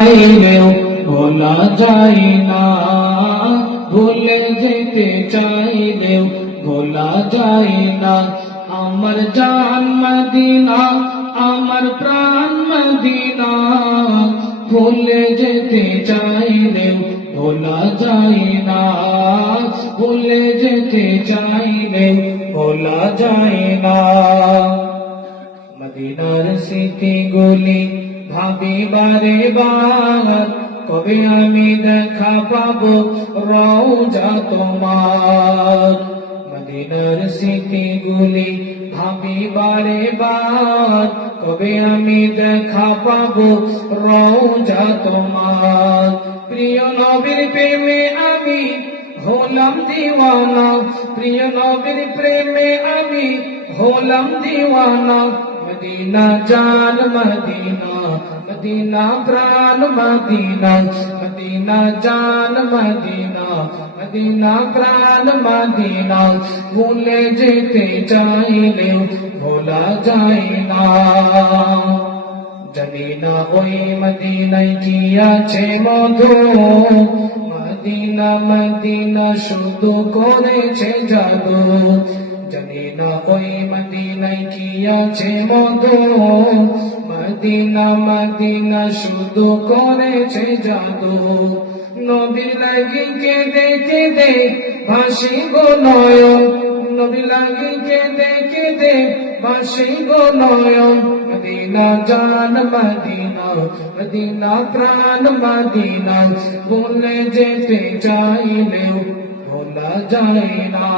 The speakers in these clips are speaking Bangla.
চাইলেও ভোলা যায় না, ভুলে যেতে চাইলেও ভোলা যায় না। আমার জান মদিনা, আমার প্রাণ মদিনা, ভুলে যেতে চাইলেও ভোলা যায় না, ভুলে যেতে চাইলেও ভোলা যায় না। মদিনার স্মৃতিগুলি ভাবি বারে বার, কবে আমি দেখা পাবো রওজা তোমার। মদিনার স্মৃতিগুলি ভাবি বারে বার, কবে আমি দেখা পাবো রওজা তোমার। প্রিয় নবীর প্রেমে আমি হলাম দিওয়ানা, প্রিয় নবীর প্রেমে আমি হলাম দিওয়ানা। মদিনা জান মদিনা, মদিনা প্রাণ মদিনা, মদিনা জান মদিনা, মদিনা প্রাণ মদিনা। ভুলে যেতে চাইলেও ভোলা যায় না। জানি না ওই মদিনায় কি আছে মধু, মদিনা মদিনা শুধু করেছে জাদু। জানি না ওই মদিনায় কি আছে মধু, মদিনা মদিনা শুধু করেছে জাদু। নবীর লাগি কেঁদে কেঁদে ভাসি গো নয়ন, নবীর লাগি কেঁদে কেঁদে ভাসি গো নয়ন। মদিনা জান মদিনা, মদিনা প্রাণ মদিনা, ভুলে যেতে চাইলেও ভোলা যায় না।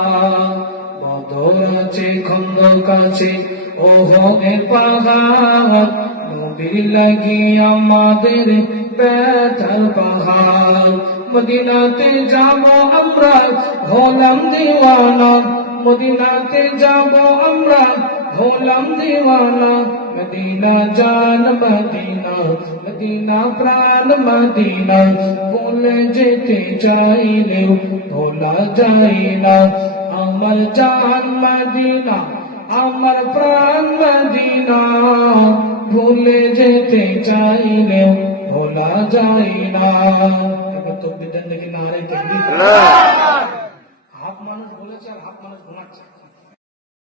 বদর আছে খন্দক আছে ওহদের পাহাড়, নবীর লাগি আমাদের ব্যথার পাহাড়। মদিনাতে যাব আমরা হলাম দিওয়ানা, মদিনাতে যাব আমরা হলাম দিওয়ানা। মদিনা জান মদিনা, মদিনা প্রাণ মদিনা, ভুলে যেতে চাইলেও ভোলা যায় না। আমার জান মদিনা, আমার প্রাণ মদিনা, ভুলে যেতে চাইলেও ভোলা যায় না। এবার তো বিধান দেখি নারে